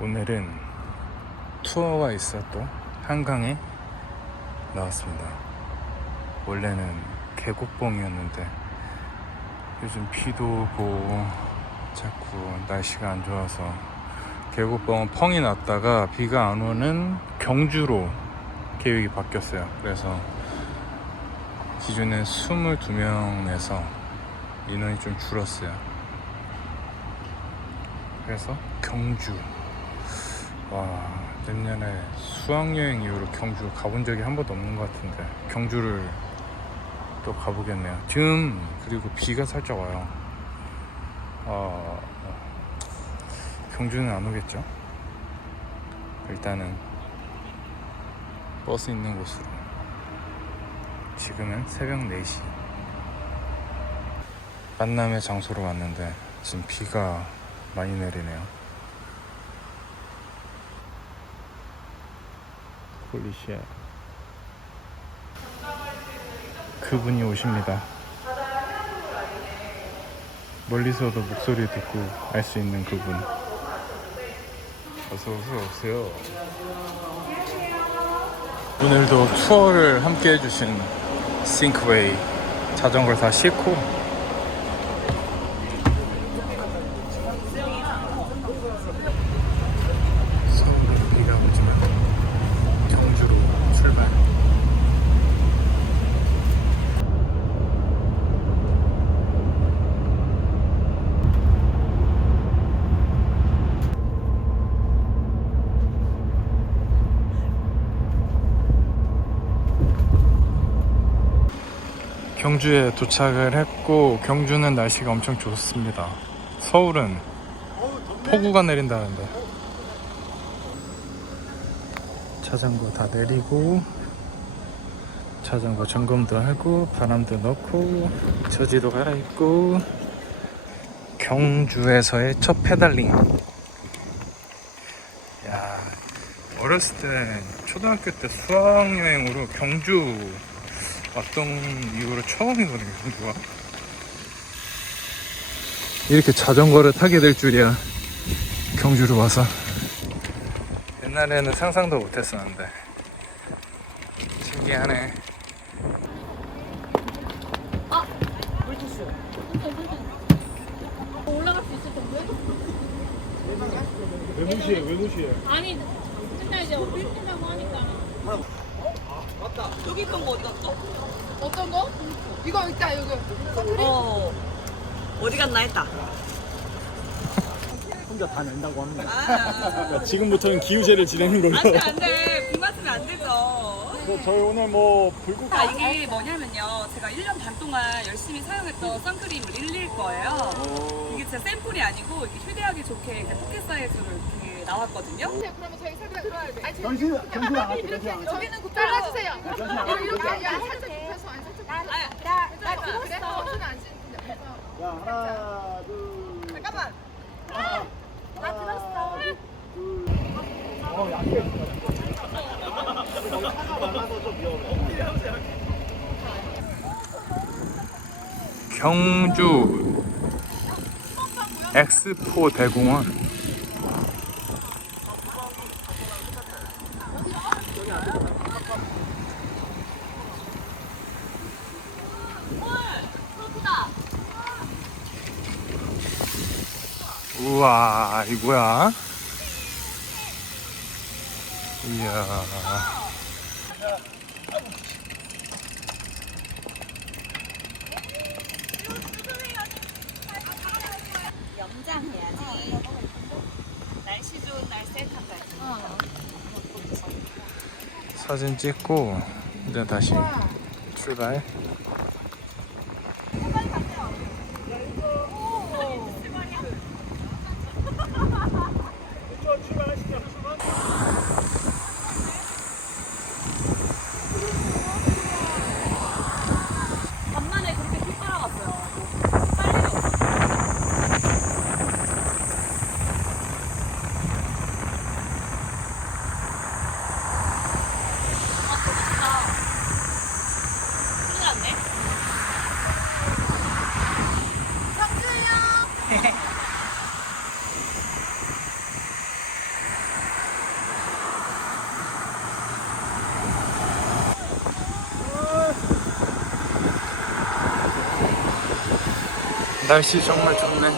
오늘은 투어가 있어 또 한강에 나왔습니다. 원래는 계곡봉이었는데 요즘 비도 오고 자꾸 날씨가 안 좋아서 계곡봉은 펑이 났다가 비가 안 오는 경주로 계획이 바뀌었어요. 그래서 기존에 22명에서 인원이 좀 줄었어요. 그래서 경주. 와, 내년에 수학여행 이후로 경주 가본 적이 한 번도 없는 것 같은데 경주를 또 가보겠네요. 지금 그리고 비가 살짝 와요. 어, 경주는 안 오겠죠? 일단은 버스 있는 곳으로 지금은 새벽 4시 만남의 장소로 왔는데 지금 비가 많이 내리네요 홀리쉣 그분이 오십니다. 멀리서도 목소리 듣고 알 수 있는 그분. 어서 오세요. 오세요. 오늘도 투어를 함께 해주신 싱크웨이 자전거를 다 싣고 서울에 비가 오지만 경주로 출발 경주에 도착을 했고 경주는 날씨가 엄청 좋습니다. 서울은 폭우가 내린다는데 자전거 다 내리고 자전거 점검도 하고 바람도 넣고 저지도 갈아입고 경주에서의 첫 페달링 야 어렸을 때 초등학교 때 수학여행으로 경주 왔던 이후로 처음이거든요, 경주가. 이렇게 자전거를 타게 될 줄이야. 경주로 와서. 옛날에는 상상도 못 했었는데. 신기하네. 올라갈 수 있을 정도에? 왜 무시해? 왜 무시해? 아니 근데 이제 빌린다고 하니까 여기 있던 거 어디 갔어? 어떤 거? 이거 있다 여기. 어. 어디 갔나 했다. 혼자 다 낸다고 합니다. 아, 지금부터는 기우제를 지내는 걸로. 안 돼, 안 돼. 비 맞으면 안 되죠. 그래서 저희 오늘 뭐 불국 아, 이게 뭐냐면요. 제가 1년 반 동안 열심히 사용했던 선크림을 일릴 거예요. 이게 진짜 샘플이 아니고 이게 휴대하기 좋게 포켓 사이즈로 이렇게 나왔거든요. 네, 그러면 저희 살짝 들어야 돼. 아니, 전신 전신 안 왔어. 저기는 굽 잘라주세요. 이렇게 이렇게 야 살짝 굽혀서 안 살짝. 아, 나 그래? 저는 안. 그래서 야 하나 둘. 잠깐만. 나 들었어. 어 약해. 거기 차가 많아서 좀 위험해. 경주 엑스포 대공원. 우와, 이 뭐야? 이야. 염장해야지. 날씨 좋은 날 셀카 타야지. 사진 찍고 이제 다시 출발. 간만에 그렇게 피 따라갔어요. 빨리 없어. 아, 진짜. 큰일 났네. 날씨 정말 좋네.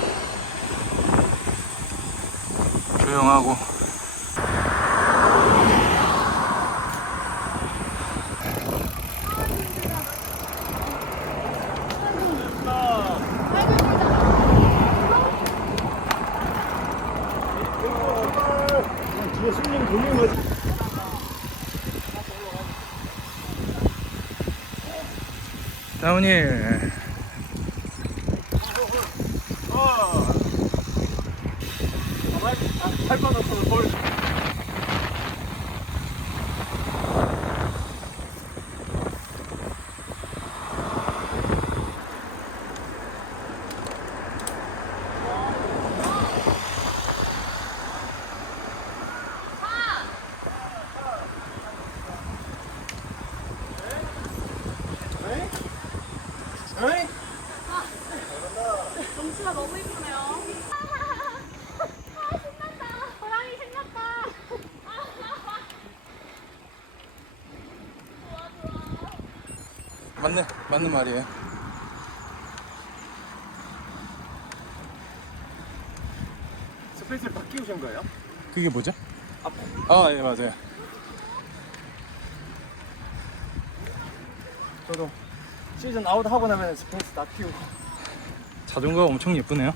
조용하고. 다운이 아. 팔 뻗어서 돌. 에이? 경치가 너무 예쁘네요. 아, 신난다. 호랑이 생겼다. 맞는 말이에요. 스페이스를 다 끼우신 거예요? 그게 뭐죠? 앞에. 아예 맞아요. 저도 시즌 아웃 하고 나면 스페이스 다 끼우고 자전거가 엄청 예쁘네요.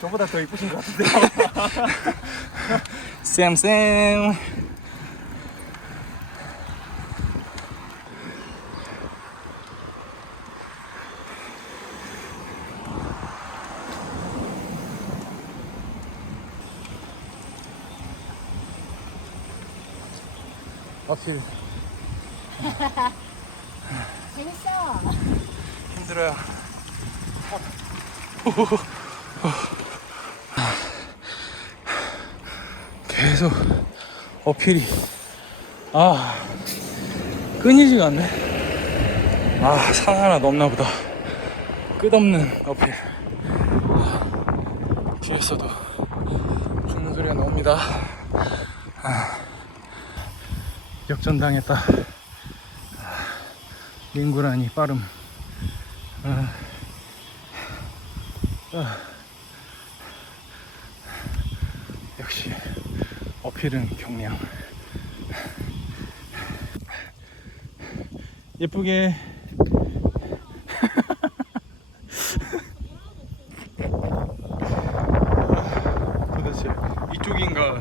저보다 더 이쁘신 것 같은데요. 쌤쌤. 확실히 재밌어. 힘들어요. 계속 어필이 아 끊이지가 않네. 아산 하나 넘나 보다. 끝없는 어필. 아, 뒤에서도 죽는 소리가 나옵니다. 아, 역전당했다. 아, 링구라니 빠름. 아, 아. 역시 어필은 경량. 예쁘게. 도대체 이쪽인가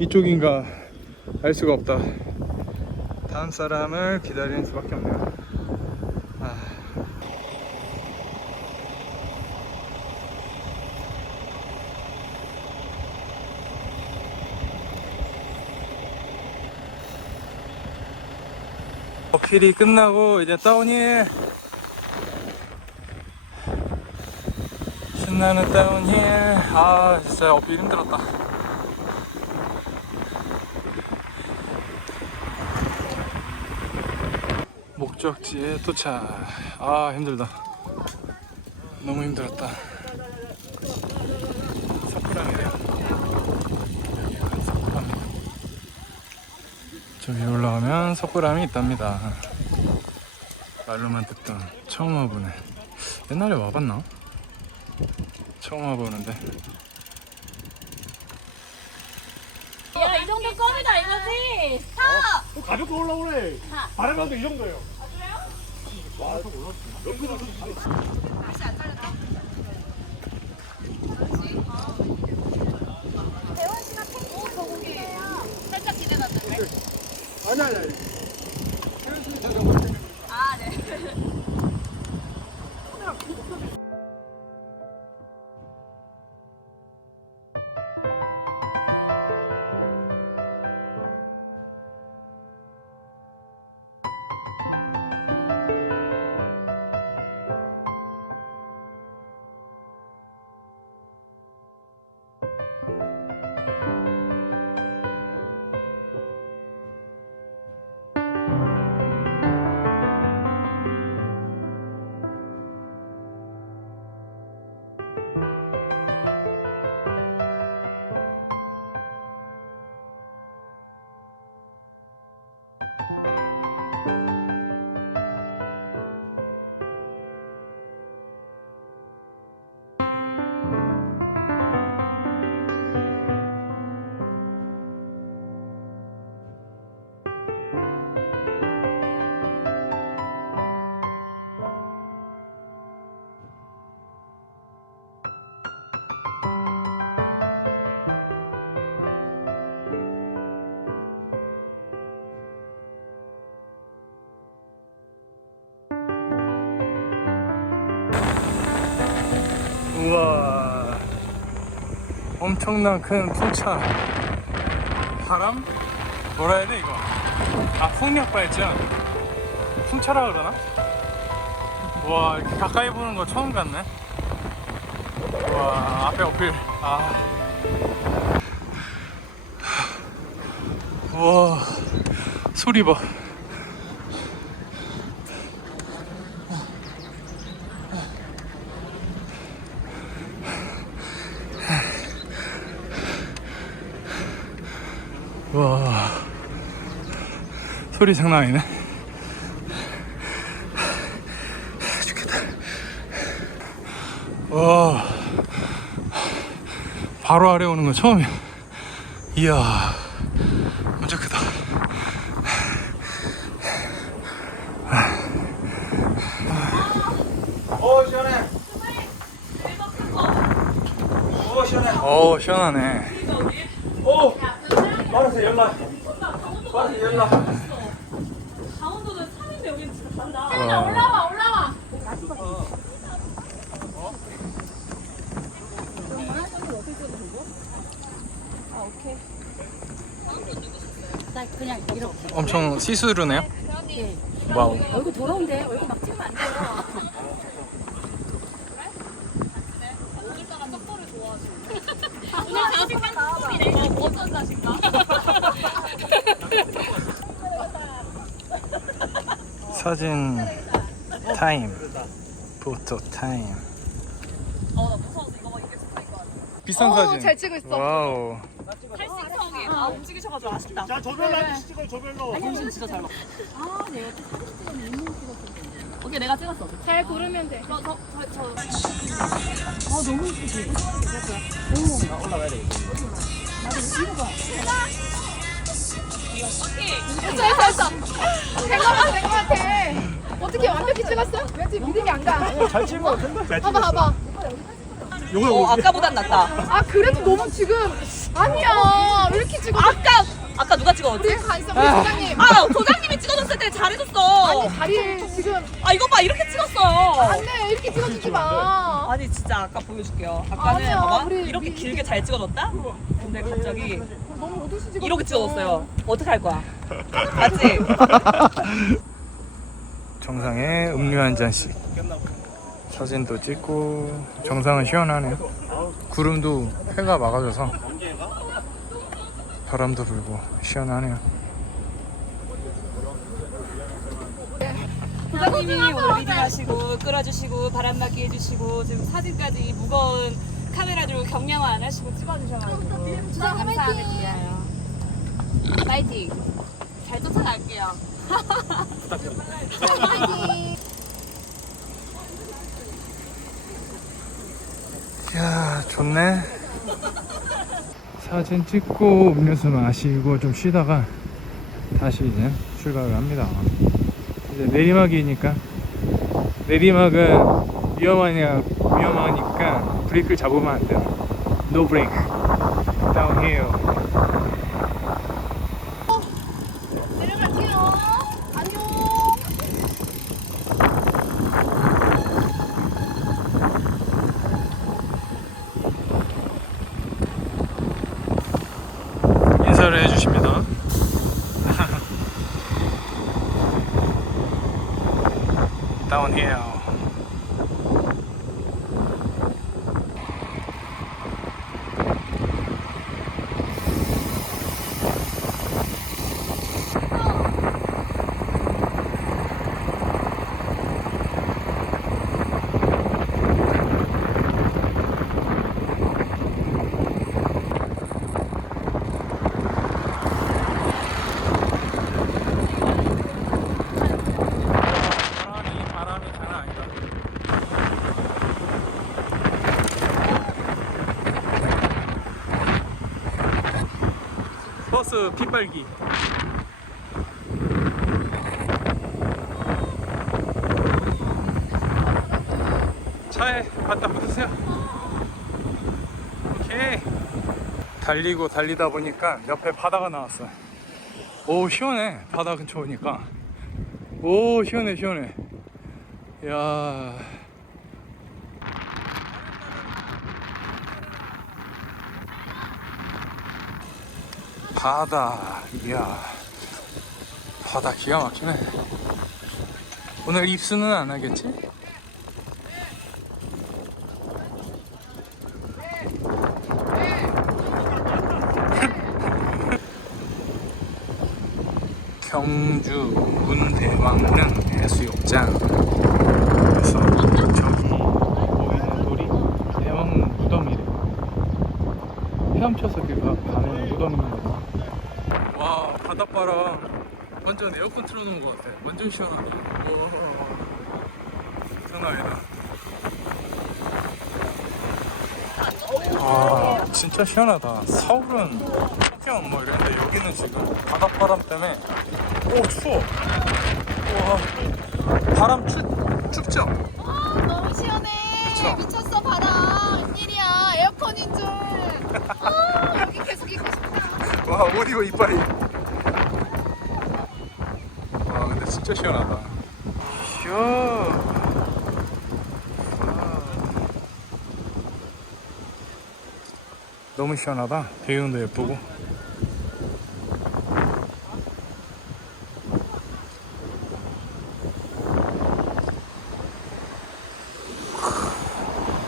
이쪽인가 알 수가 없다. 다음 사람을 기다리는 수밖에 없네요. 아. 어필이 끝나고 이제 다운힐 신나는 다운힐 아 진짜 어필 힘들었다 목적지에 도착 아 힘들다 너무 힘들었다 석굴암이래요 여기가 석굴암이다 저기 올라가면 석굴암이 있답니다. 말로만 듣던 처음 와보네. 옛날에 와봤나? 처음 와보는데 야, 이 정도 껌이다 이거지. 또 가볍게 올라오네. 바람도 이 정도예요. 대원 씨가 탱고 저곡이에요. 살짝 기대놨는데. 아니 아니 아니. 우와. 엄청난 큰 풍차. 바람? 뭐라 해야 돼 이거? 아 풍력 발전. 풍차라 그러나? 와 이렇게 가까이 보는 거 처음 봤네. 와 앞에 어필. 아. 우와 소리 봐 소리 장난 아니네. 죽겠다. 와 바로 아래 오는 거 처음이야. 이야 완전 크다. 어 시원해. 어 시원해. 어 시원하네 어. 말하세요 연락. 말하세요 연락. 강원도는 산인데 여기는 진짜 다르다. 와. 올라와 올라와. 나 그냥 이렇게. 엄청 시스루네요? 와우. 얼굴 더러운데? 얼굴 막 찍으면 안 돼요. 오늘 자식만 나와봐. 어떤 자식만? 사진 타임. 포토 타임. 어나 무서워서 이거 봐 이게 진짜 이거 비싼 사진. 잘 찍고 있어. 와우 아 움직이셔가지고 아쉽다. 자 조별로 한씩 찍어요 조별로. 정신 진짜 잘 먹. 아, 내가 또 사진 찍으면 인물 찍었어. 오케이 내가 찍었어. 잘 고르면 돼. 저, 저, 저, 저. 아, 너무 이쁘지? 됐어 됐어 됐어. 생각만 된것 같아. 어떻게 완벽히 찍었어? 왠지 믿음이 안 가. 잘 찍어. 잘 봐봐 봐봐. 요거 어 아까보단 낫다. 아 그래도 너무 지금 아니야. 왜 이렇게 찍어? 아까 아까 누가? 우리 가 있어 우리 소장님. 아 찍어줬을 때 잘해줬어. 아니 다리 지금 아 이거 봐 이렇게 찍었어. 안돼 이렇게 찍어주지 마. 아니 진짜 아까 보여줄게요. 아까는 아니야, 봐봐 우리 이렇게 미- 길게 잘 찍어줬다. 근데 갑자기 너무 어두시 찍어. 이렇게 찍어줬어요. 어떻게 할 거야? 맞지? 정상에 음료 한 잔씩 사진도 찍고 정상은 시원하네요 구름도 해가 막아줘서 바람도 불고 시원하네요 소장님이 오늘 리딩하시고 끌어주시고 바람막이 해주시고 지금 사진까지 무거운 카메라로 경량화 안 하시고 찍어주셔가지고 진짜 드려요. 파이팅! 잘 쫓아갈게요. 이야 좋네 사진 찍고 음료수 마시고 좀 쉬다가 다시 이제 출발을 합니다. 이제 내리막이니까. 내리막은 위험하냐 위험하니까 브레이크를 잡으면 안 돼요. 노 브레이크 다운힐 내려갈게요. 안녕. 인사를 해주십니다 다운힐 바람이 바람이 장난 아니다. 버스 핏발기. 차에 갖다 붙으세요. 오케이. 달리고 달리다 보니까 옆에 바다가 나왔어. 오 시원해. 바다 근처 오니까. 오 시원해 시원해 야 바다. 이야. 바다 기가 막히네. 오늘 입수는 안 하겠지? 경주 문대왕릉 해수욕장 저기 보이는 돌이 대왕 무덤이래 헤엄쳐서 그가 가는 무덤입니다 와 바닷바람 완전 에어컨 틀어놓은 것 같아 완전 시원하다 와 장난 아니다 아 진짜 시원하다 서울은 폭염 뭐 이랬는데 여기는 지금 바닷바람 때문에 오 추워 와 바람 춥, 춥죠? 너무 시원해. 그쵸? 미쳤어 바다. 에어컨인 줄. 아, 여기 계속 있고 싶다. 와 오디오 이빨이 와 근데 진짜 시원하다 시원 너무 시원하다 배경도 예쁘고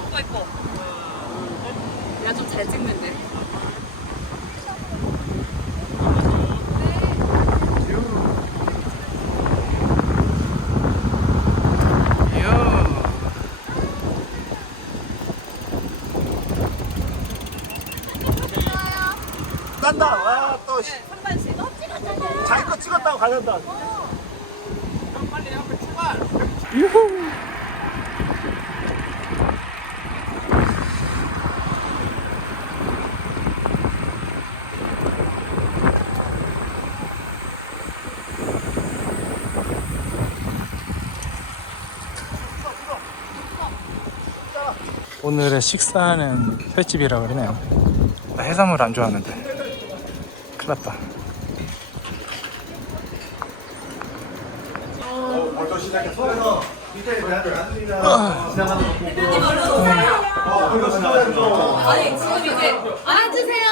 이거 이뻐. 내가 좀 잘 찍는데. 이야 간다. 와, 또 씨. 상반신. 자기 거 찍었다고 가는다. 오늘의 식사는 횟집이라 그러네요 나 해산물 안 좋아하는데 났다 벌써. 서에서 밑에 그냥 지나가는 거 보고. 어, 시작했어. 아니 지금 이제 앉으세요.